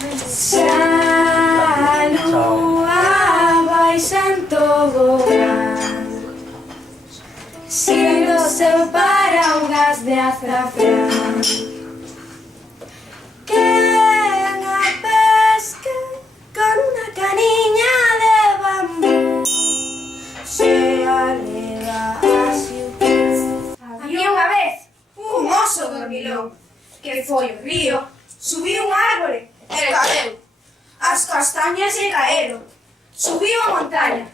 Xa lúa baixa en tobogán, sigue o seu paraugas de azafrán. Quen a pesca con unha caniña de bambú se aleva así. Había unha vez un oso dormilón que foi ao río, subiu un árbore e caeu. As castañas lle caeron. Subiu a montaña,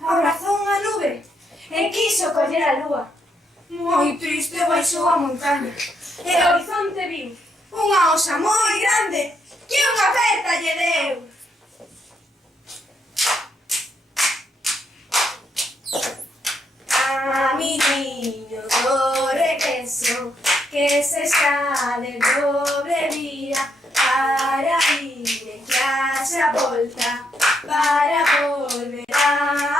abrazou unha nube e quiso coller a lúa. Moi triste baixou a montaña e ao horizonte viu unha osa moi grande que unha festa lle deu. Amiguinho do regreso, que se está de doble vía, para ir que haxa volta, para volver a